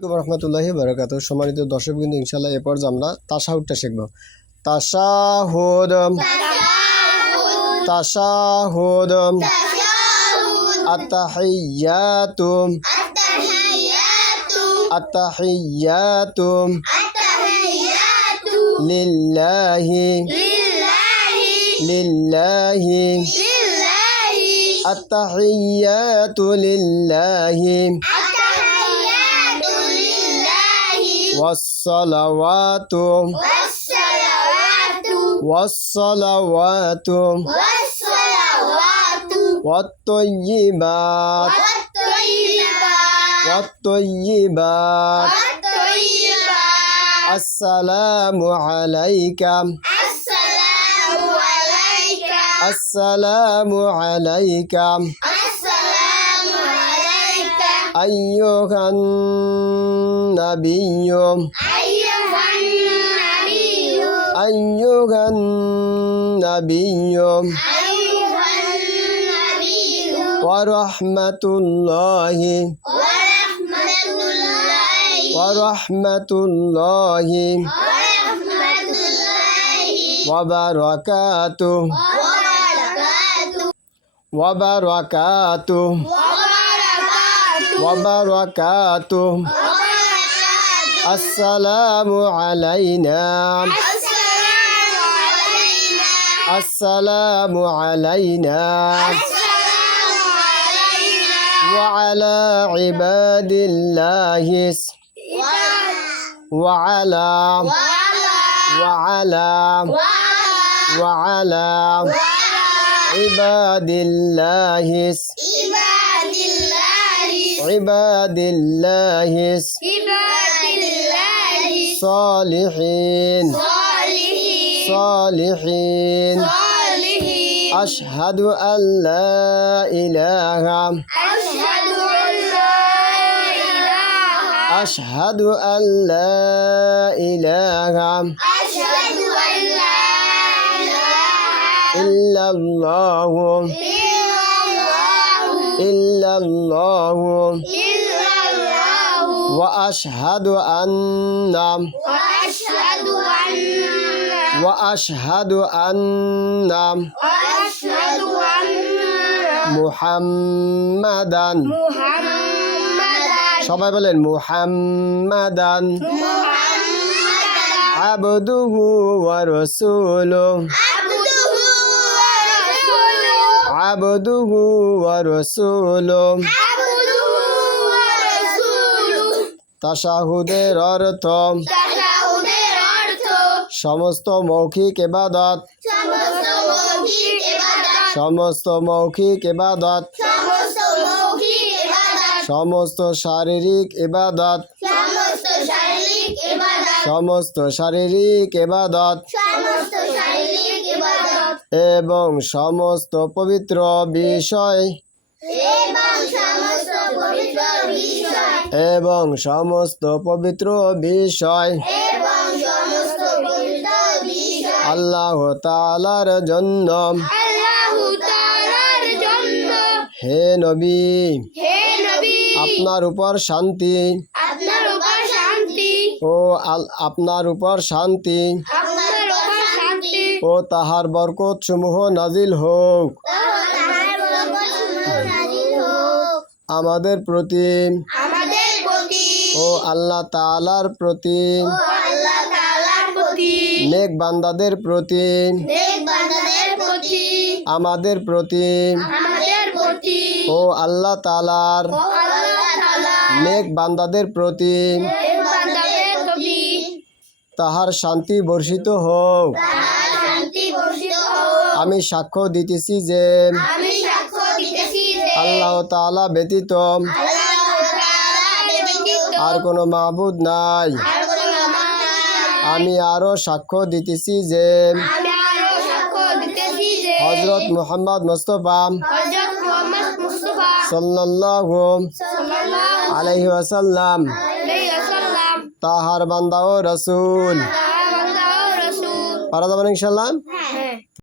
আসসালামাইকুম রহমতুল্লাহি বারাকাত। সম্মানিত দর্শক বিন্দু ইনশাল্লাহ এরপর আমরা তাসাহুদটা শিখব। তাসাহুদ তাসাহুদ আত্তাহিয়াতু আত্তাহিয়াতু লিল্লাহি। লিল্লাহি। আত্তাহিয়াতু লিল্লাহি। والصلوات. والصلوات. والطيبات. والطيبات. السلام عليك. السلام عليك. أيها النبي أيها النبي ورحمة الله ورحمة الله وبركاته وبركاته وبركاته السلام علينا. السلام علينا. وعلى عباد الله. وعلى. وعلى. وعلى. عباد الله. عباد الله صالحين. صالحين. أشهد أن لا إله. أشهد أن لا إله. أشهد أن لا إله إلا الله. الله وأشهد أن وأشهد أن وأشهد أن وأشهد أن محمدا محمدا সবাই বলেন মুহাম্মাদান محمدا আবদুহু ওয়া রাসূলুহু عبده ورسوله তাশাহুদের অর্থ তাশাহুদের অর্থ সমস্ত মৌখিক ইবাদত সমস্ত মৌখিক ইবাদত সমস্ত মৌখিক ইবাদত সমস্ত মৌখিক ইবাদত সমস্ত শারীরিক ইবাদত সমস্ত শারীরিক ইবাদত এবং সমস্ত পবিত্র বিষয়। এবং সমস্ত পবিত্র বিষয়। আল্লাহ তালার জন্য। হে নবী। আপনার উপর শান্তি। ও আপনার উপর শান্তি। ও তাহার বরকত সমূহ নাজিল হোক। আমাদের প্রতি। ও আল্লাহ তালার প্রতি। নেক বান্দাদের প্রতি। আমাদের প্রতি। ও আল্লাহ তালার নেক বান্দাদের প্রতি। তাহার শান্তি বর্ষিত হোক। আমি সাক্ষ্য দিতেছি যে আল্লাহ তাআলা ব্যতীত আর কোনো মাবুদ নাই। আমি আরও সাক্ষ্য দিতেছি যে হজরত মুহাম্মদ মুস্তফা হযরত মুহাম্মদ মুস্তাফা সাল্লাল্লাহু সাল্লাল্লাহু আলাইহি ওয়াসাল্লাম তাহার বান্দা ও রসুল। পারা যাবেন ইনশাল্লাহ